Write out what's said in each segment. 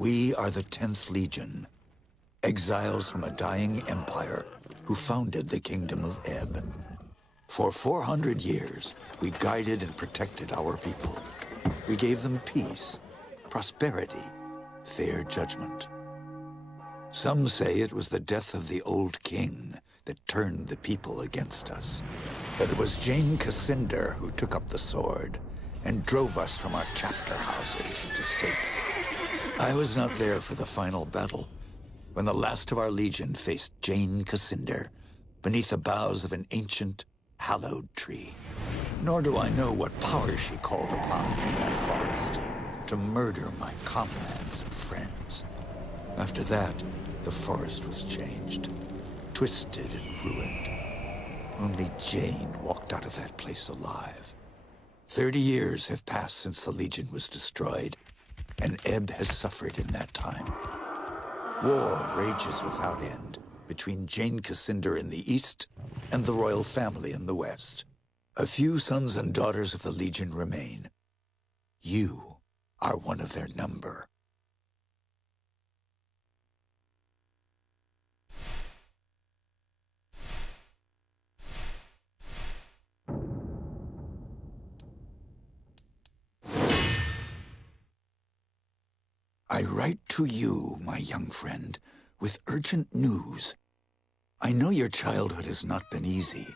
We are the 10th Legion, exiles from a dying empire who founded the Kingdom of Ebb. For 400 years, we guided and protected our people. We gave them peace, prosperity, fair judgment. Some say it was the death of the old king that turned the people against us. But it was Jane Cassinder who took up the sword and drove us from our chapter houses and estates. I was not there for the final battle, when the last of our legion faced Jane Cassinder beneath the boughs of an ancient, hallowed tree. Nor do I know what power she called upon in that forest to murder my comrades and friends. After that, the forest was changed, twisted and ruined. Only Jane walked out of that place alive. 30 years have passed since the Legion was destroyed, and Ebb has suffered in that time. War rages without end between Jane Cassinder in the east and the royal family in the west. A few sons and daughters of the Legion remain. You are one of their number. I write to you, my young friend, with urgent news. I know your childhood has not been easy,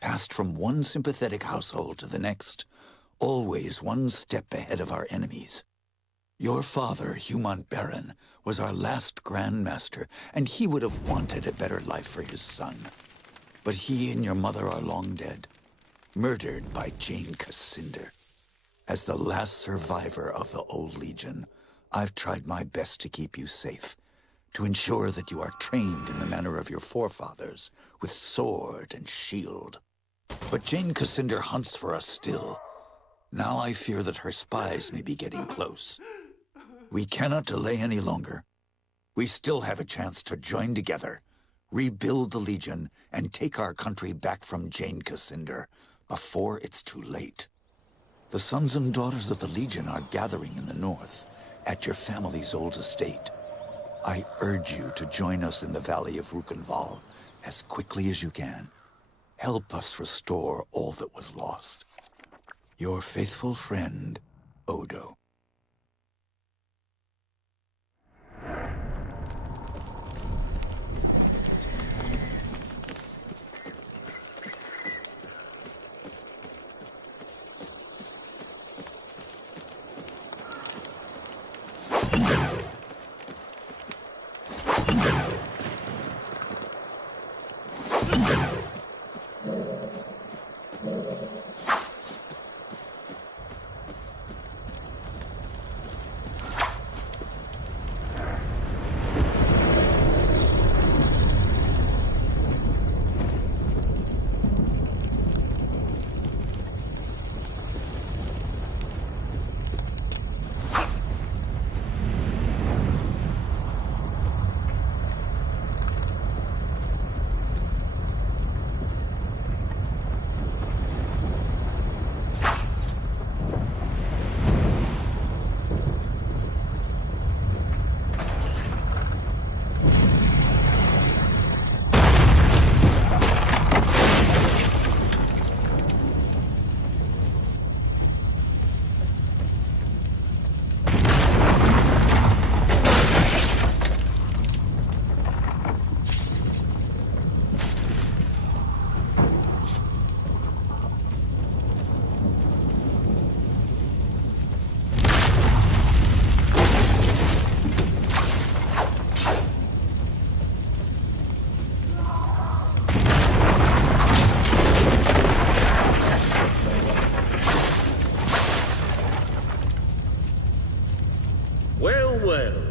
passed from one sympathetic household to the next, always one step ahead of our enemies. Your father, Humont Baron, was our last Grand Master, and he would have wanted a better life for his son. But he and your mother are long dead, murdered by Jane Cassinder. As the last survivor of the old Legion, I've tried my best to keep you safe, to ensure that you are trained in the manner of your forefathers, with sword and shield. But Jane Cassinder hunts for us still. Now I fear that her spies may be getting close. We cannot delay any longer. We still have a chance to join together, rebuild the Legion, and take our country back from Jane Cassinder before it's too late. The sons and daughters of the Legion are gathering in the north, at your family's old estate. I urge you to join us in the Valley of Rukenval as quickly as you can. Help us restore all that was lost. Your faithful friend, Odo.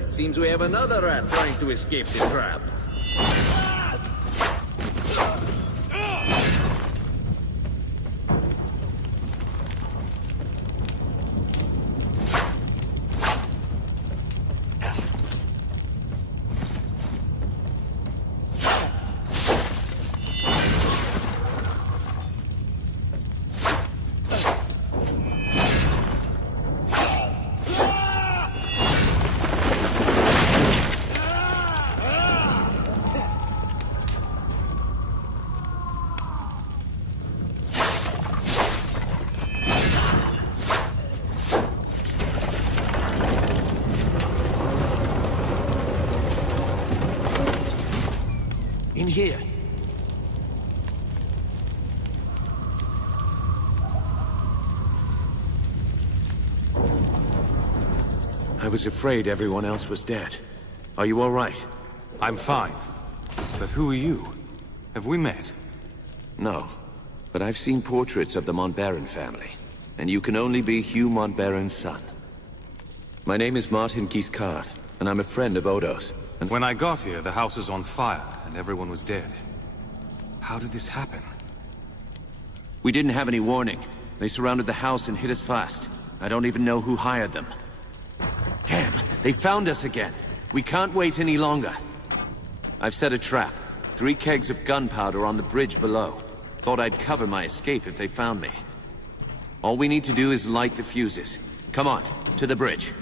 Seems we have another rat trying to escape the trap. here. I was afraid everyone else was dead. Are you all right? I'm fine. But who are you? Have we met? No. But I've seen portraits of the Montbaron family. And you can only be Hugh Montbaron's son. My name is Martin Giscard, and I'm a friend of Odo's. And When I got here, the house was on fire, and everyone was dead. How did this happen? we didn't have any warning. They surrounded the house and hit us fast. I don't even know who hired them. Damn, they found us again. We can't wait any longer. I've set a trap. 3 kegs of gunpowder on the bridge below. Thought I'd cover my escape if they found me. All we need to do is light the fuses. Come on, to the bridge.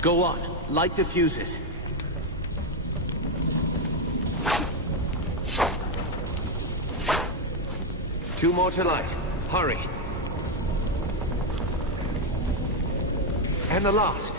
Go on, light the fuses. Two more to light. Hurry. And the last.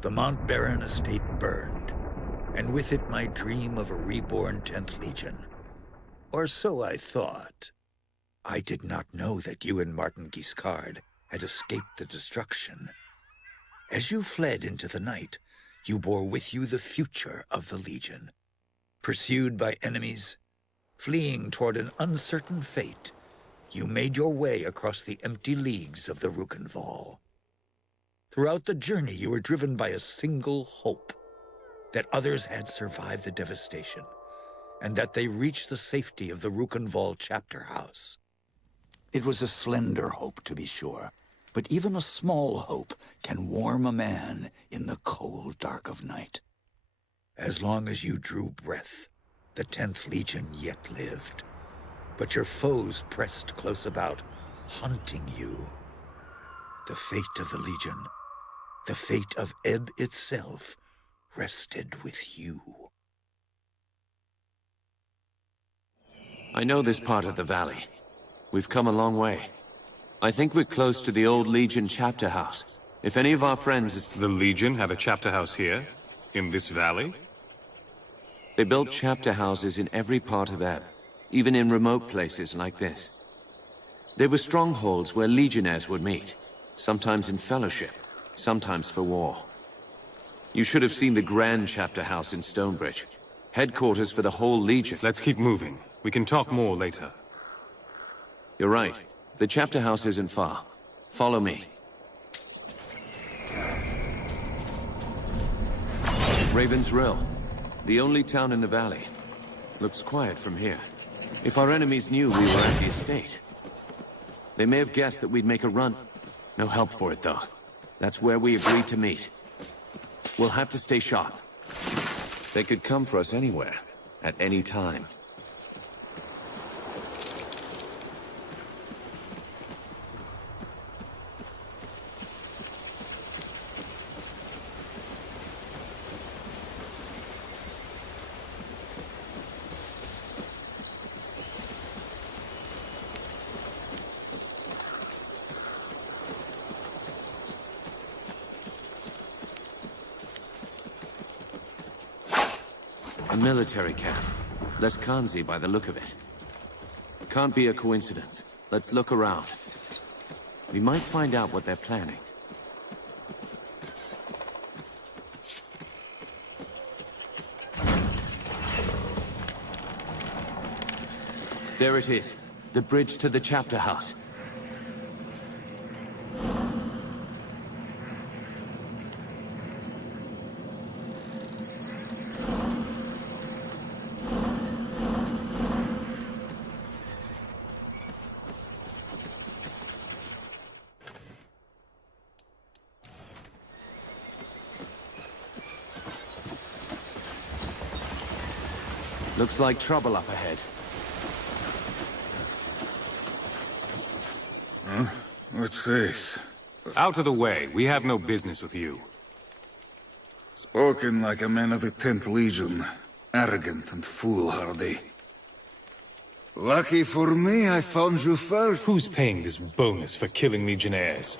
The Montbaron estate burned, and with it my dream of a reborn 10th Legion. Or so I thought. I did not know that you and Martin Giscard had escaped the destruction. As you fled into the night, you bore with you the future of the Legion. Pursued by enemies, fleeing toward an uncertain fate, you made your way across the empty leagues of the Rukenval. Throughout the journey, you were driven by a single hope, that others had survived the devastation, and that they reached the safety of the Rukenval chapter house. It was a slender hope, to be sure, but even a small hope can warm a man in the cold dark of night. As long as you drew breath, the 10th Legion yet lived, but your foes pressed close about, haunting you. The fate of the Legion, the fate of Ebb itself, rested with you. I know this part of the valley. We've come a long way. I think we're close to the old Legion chapter house. If any of our friends is... The Legion have a chapter house here? In this valley? They built chapter houses in every part of Ebb, even in remote places like this. They were strongholds where legionnaires would meet, sometimes in fellowship, sometimes for war. You should have seen the grand chapter house in Stonebridge, headquarters for the whole Legion. Let's keep moving. We can talk more later. You're right. The chapter house isn't far. Follow me. Raven's Rill, the only town in the valley. Looks quiet from here. If our enemies knew we were at the estate, they may have guessed that we'd make a run. No help for it, though. That's where we agreed to meet. We'll have to stay sharp. They could come for us anywhere, at any time. A military camp. Less Kanzi by the look of it. Can't be a coincidence. Let's look around. We might find out what they're planning. There it is. The bridge to the chapter house. Looks like trouble up ahead. Huh? What's this? Out of the way. We have no business with you. Spoken like a man of the 10th Legion. Arrogant and foolhardy. Lucky for me, I found you first. Who's paying this bonus for killing Legionnaires?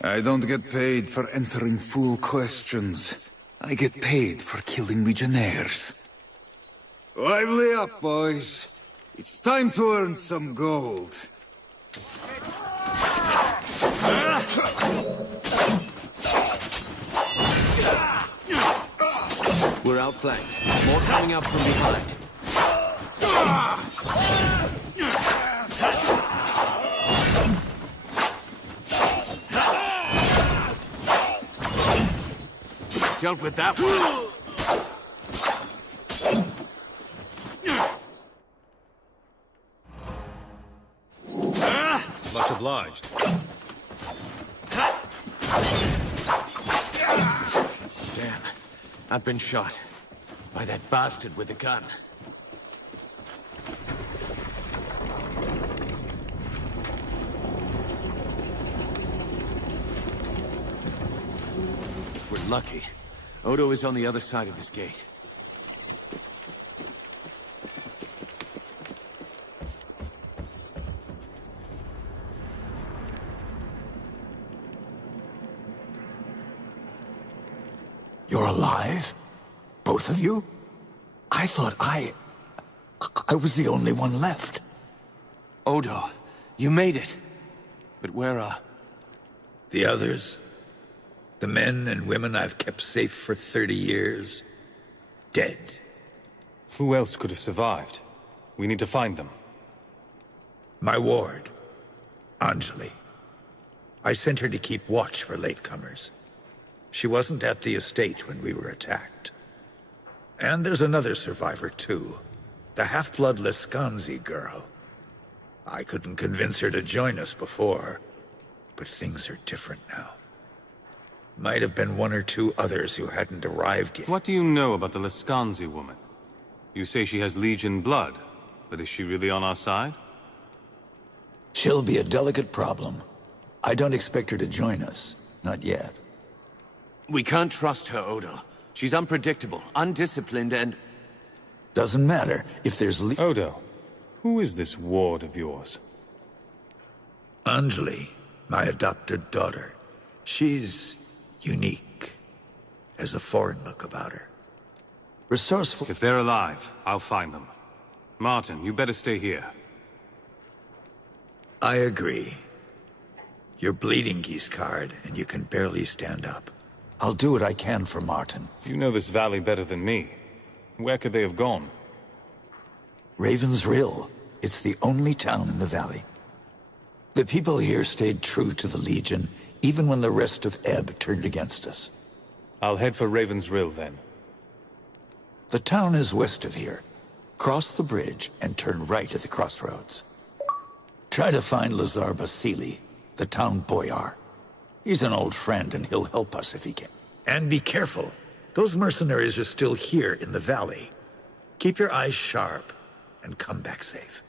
I don't get paid for answering fool questions. I get paid for killing Legionnaires. Lively up, boys. It's time to earn some gold. We're outflanked. More coming up from behind. Dealt with that one. Much obliged. Damn. I've been shot. By that bastard with the gun. If we're lucky, Odo is on the other side of this gate. You're alive? Both of you? I thought I was the only one left. Odo, you made it. But where are... The others? The men and women I've kept safe for 30 years? Dead. Who else could have survived? We need to find them. My ward, Anjali. I sent her to keep watch for latecomers. She wasn't at the estate when we were attacked. And there's another survivor, too. The half-blood Lescanzi girl. I couldn't convince her to join us before, but things are different now. Might have been one or two others who hadn't arrived yet. What do you know about the Lescanzi woman? You say she has Legion blood, but is she really on our side? She'll be a delicate problem. I don't expect her to join us. Not yet. We can't trust her, Odo. She's unpredictable, undisciplined, and... Doesn't matter if there's Odo, who is this ward of yours? Anjali, my adopted daughter. She's unique. Has a foreign look about her. resourceful. If they're alive, I'll find them. Martin, you better stay here. I agree. You're bleeding, Giscard, and you can barely stand up. I'll do what I can for Martin. You know this valley better than me. Where could they have gone? Raven's Rill. It's the only town in the valley. The people here stayed true to the Legion, even when the rest of Ebb turned against us. I'll head for Raven's Rill, then. The town is west of here. Cross the bridge and turn right at the crossroads. Try to find Lazar Basili, the town boyar. He's an old friend and he'll help us if he can. And be careful. Those mercenaries are still here in the valley. Keep your eyes sharp and come back safe.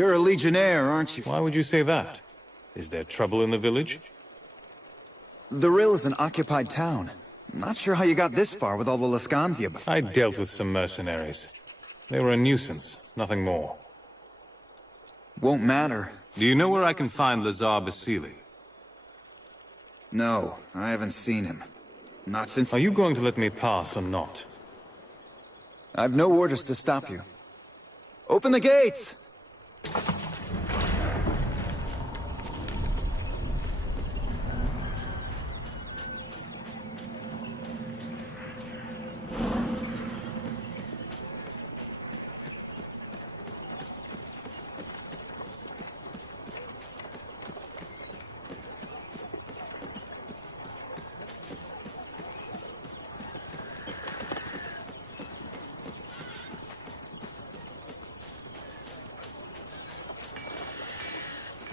You're a Legionnaire, aren't you? Why would you say that? Is there trouble in the village? The Rill is an occupied town. Not sure how you got this far with all the Lascanzi about. I dealt with some mercenaries. They were a nuisance, nothing more. Won't matter. Do you know where I can find Lazar Basili? No, I haven't seen him. Not since... Are you going to let me pass or not? I've no orders to stop you. Open the gates!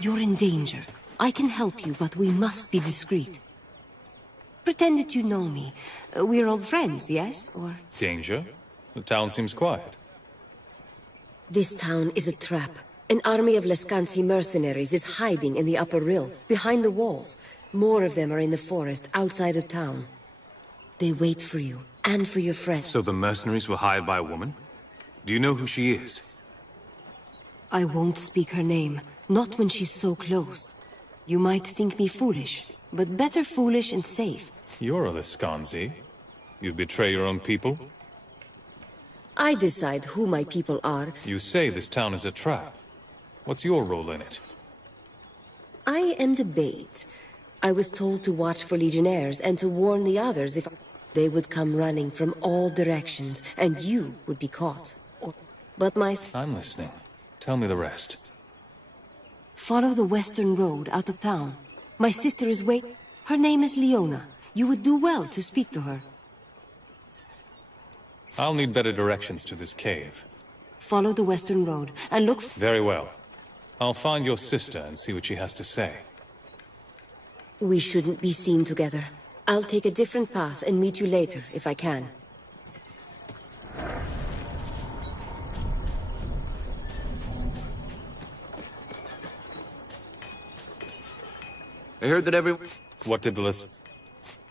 You're in danger. I can help you, but we must be discreet. Pretend that you know me. We're old friends, yes? Or... Danger? The town seems quiet. This town is a trap. An army of Lescansi mercenaries is hiding in the upper Rill, behind the walls. More of them are in the forest, outside of town. They wait for you, and for your friends. So the mercenaries were hired by a woman? Do you know who she is? I won't speak her name. Not when she's so close. You might think me foolish, but better foolish and safe. You're a Lescanzi. You'd betray your own people? I decide who my people are. You say this town is a trap. What's your role in it? I am the bait. I was told to watch for Legionnaires and to warn the others if they would come running from all directions, and you would be caught. But I'm listening. Tell me the rest. Follow the western road out of town. My sister is Her name is Leona. You would do well to speak to her. I'll need better directions to this cave. Follow the western road and look... Very well. I'll find your sister and see what she has to say. We shouldn't be seen together. I'll take a different path and meet you later, if I can. I heard that What did the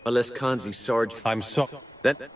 Lescanzi sergeant... I'm so... That...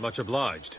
Much obliged.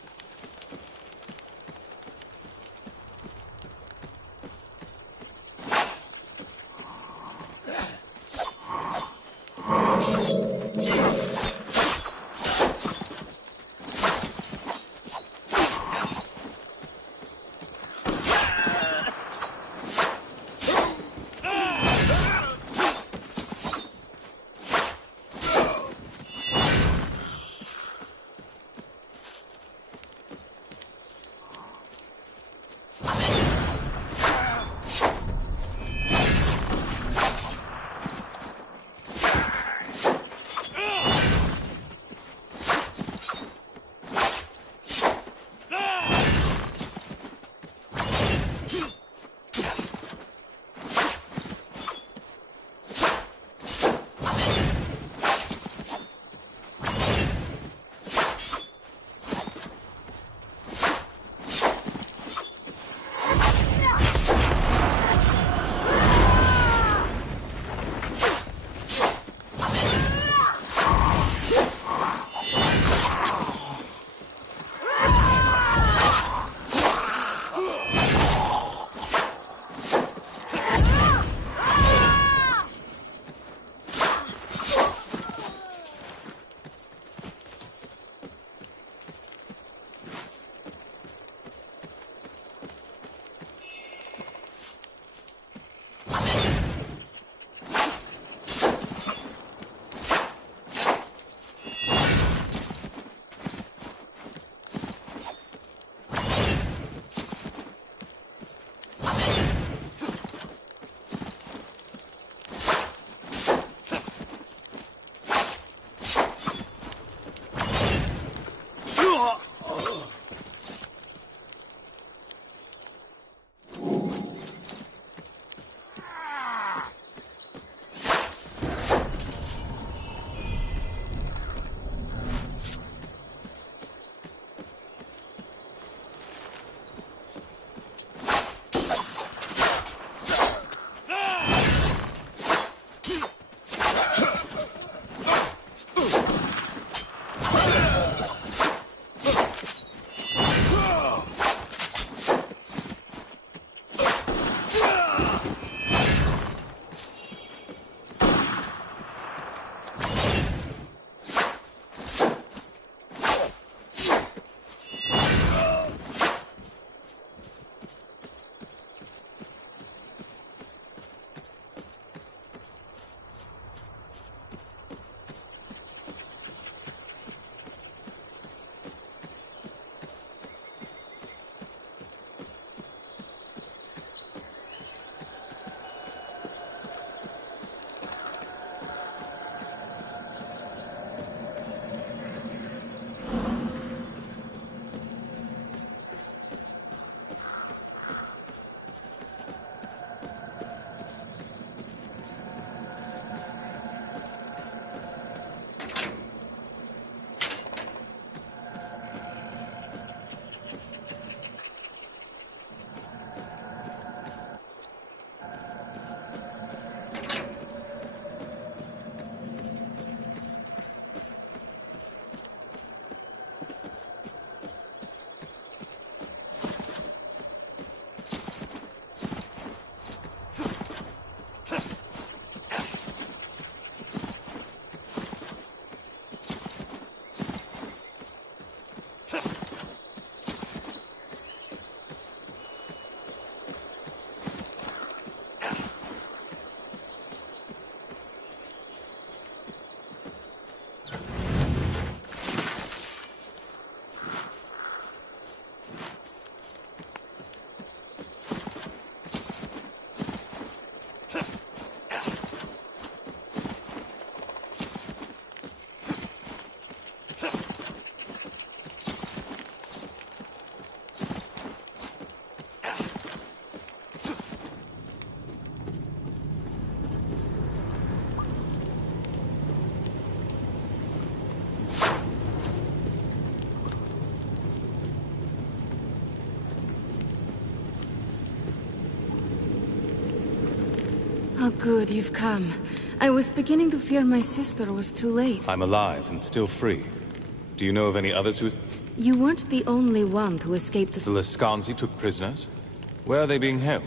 Oh, good, you've come. I was beginning to fear my sister was too late. I'm alive and still free. Do you know of any others who... You weren't the only one who escaped The Lescanzi took prisoners? Where are they being held?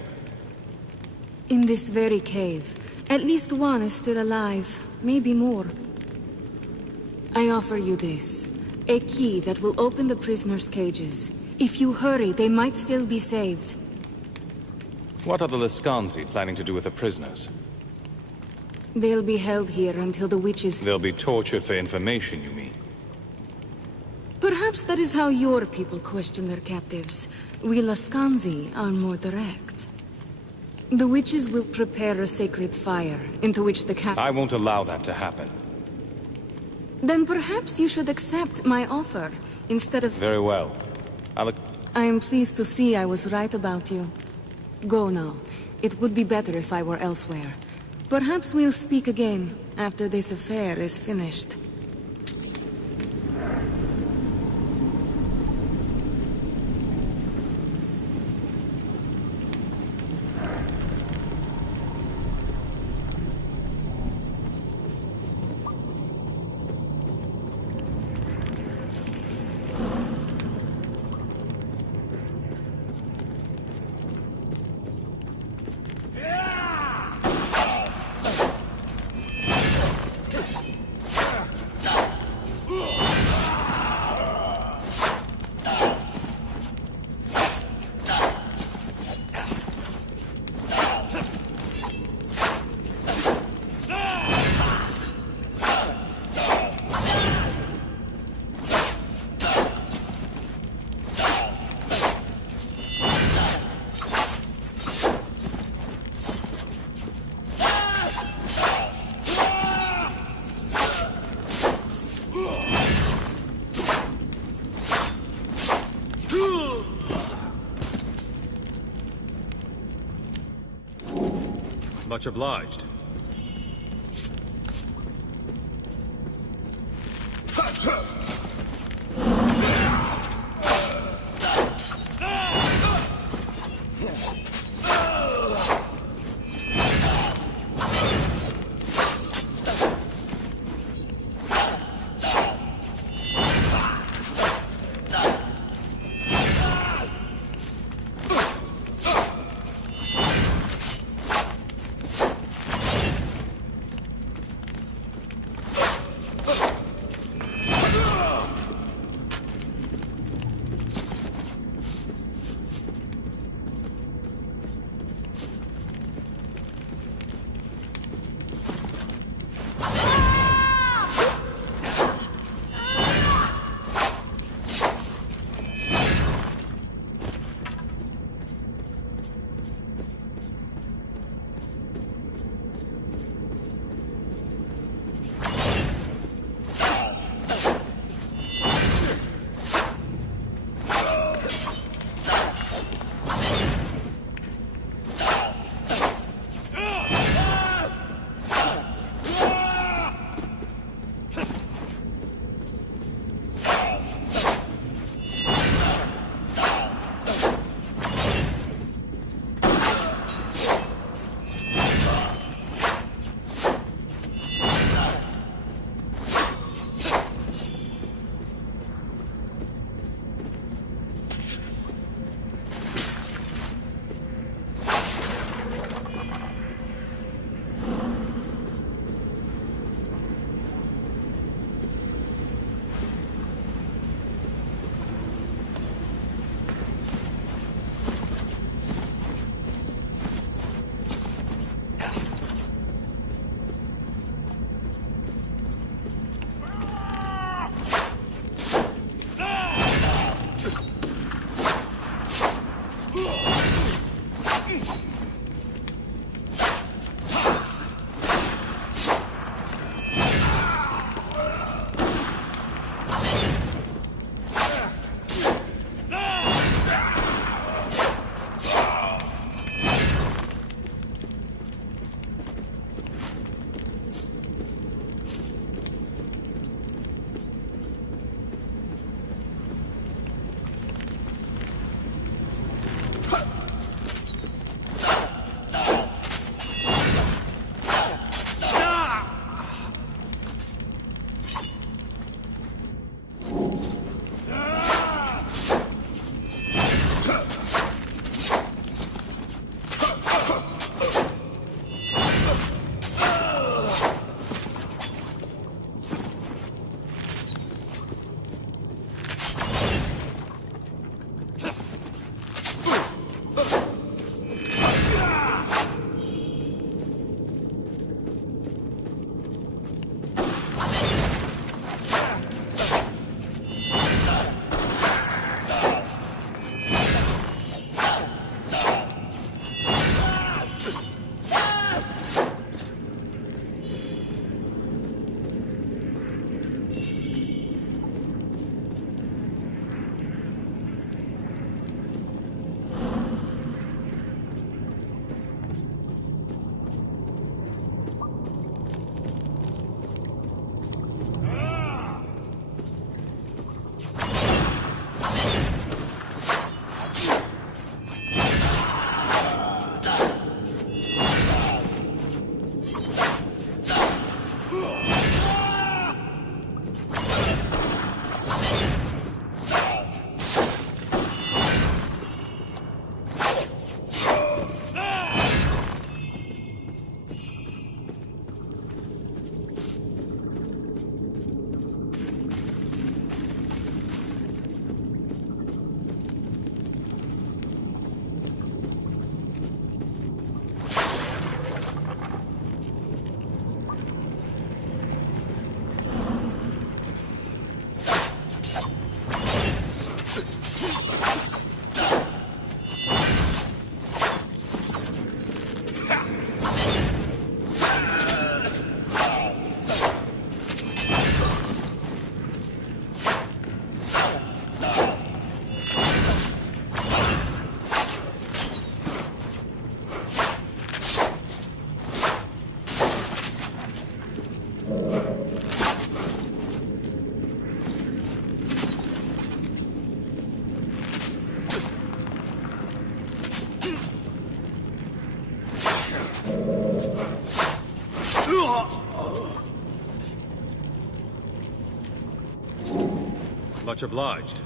in this very cave. At least one is still alive, maybe more. I offer you this. A key that will open the prisoners' cages. If you hurry, they might still be saved. What are the Lescanzi planning to do with the prisoners? They'll be held here until the witches... They'll be tortured for information, you mean? Perhaps that is how your people question their captives. We Lascanzi are more direct. The witches will prepare a sacred fire, into which the I won't allow that to happen. Then perhaps you should accept my offer, instead of... Very well. I am pleased to see I was right about you. Go now. It would be better if I were elsewhere. Perhaps we'll speak again, after this affair is finished. Much obliged. Much obliged.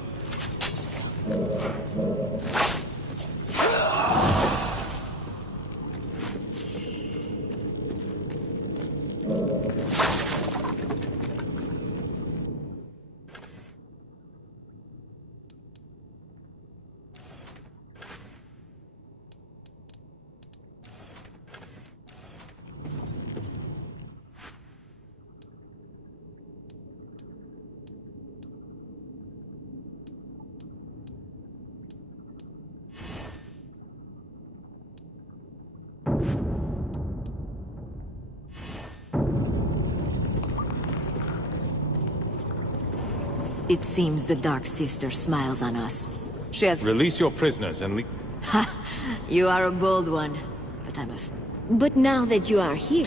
It seems the Dark Sister smiles on us. She has... Release your prisoners and leave. Ha! You are a bold one, but I'm a... But now that you are here...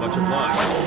Much obliged.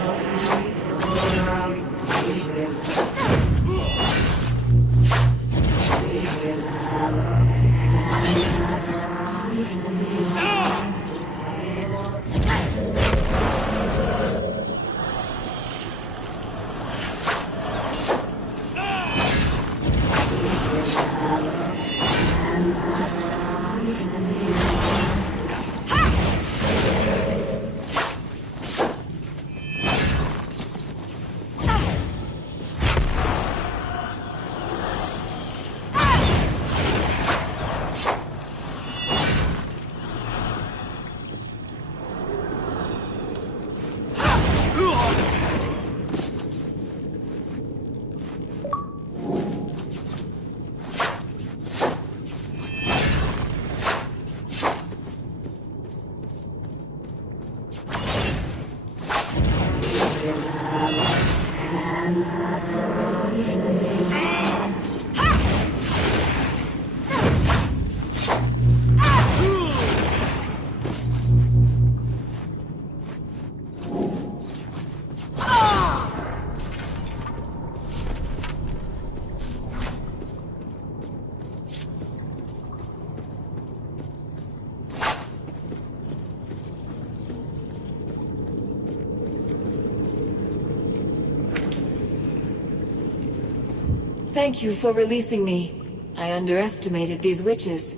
Thank you for releasing me. I underestimated these witches.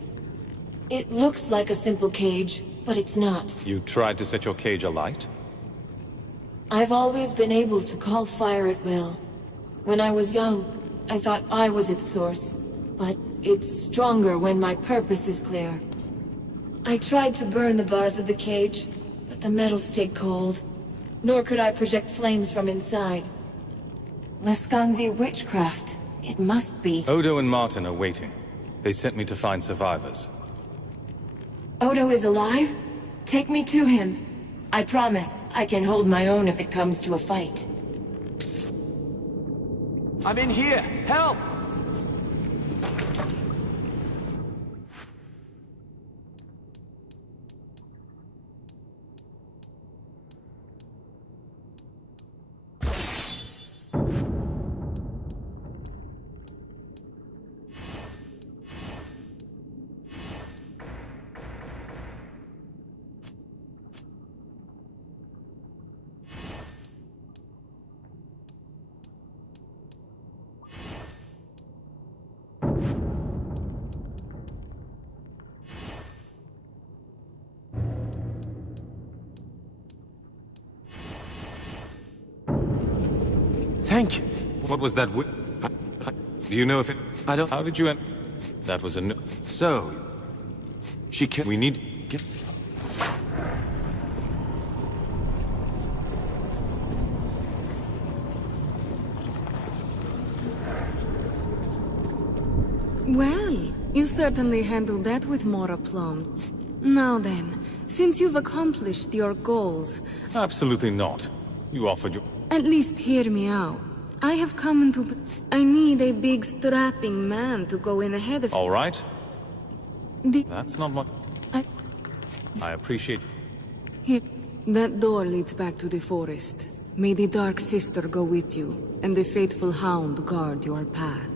It looks like a simple cage, but it's not. You tried to set your cage alight? I've always been able to call fire at will. When I was young, I thought I was its source, but it's stronger when my purpose is clear. I tried to burn the bars of the cage, but the metal stayed cold. Nor could I project flames from inside. Lescanzi witchcraft. It must be. Odo and Martin are waiting. They sent me to find survivors. Odo is alive? Take me to him. I promise I can hold my own if it comes to a fight. I'm in here! Help! Thank you. What was that Do you know if it... I don't... How did you That was a no... So... She can... We need... Get... Well, you certainly handled that with more aplomb. Now then, since you've accomplished your goals... Absolutely not. You offered your... At least hear me out. I have come into... I need a big strapping man to go in ahead of... All right. That's not what... I appreciate... Here. That door leads back to the forest. May the Dark Sister go with you, and the faithful hound guard your path.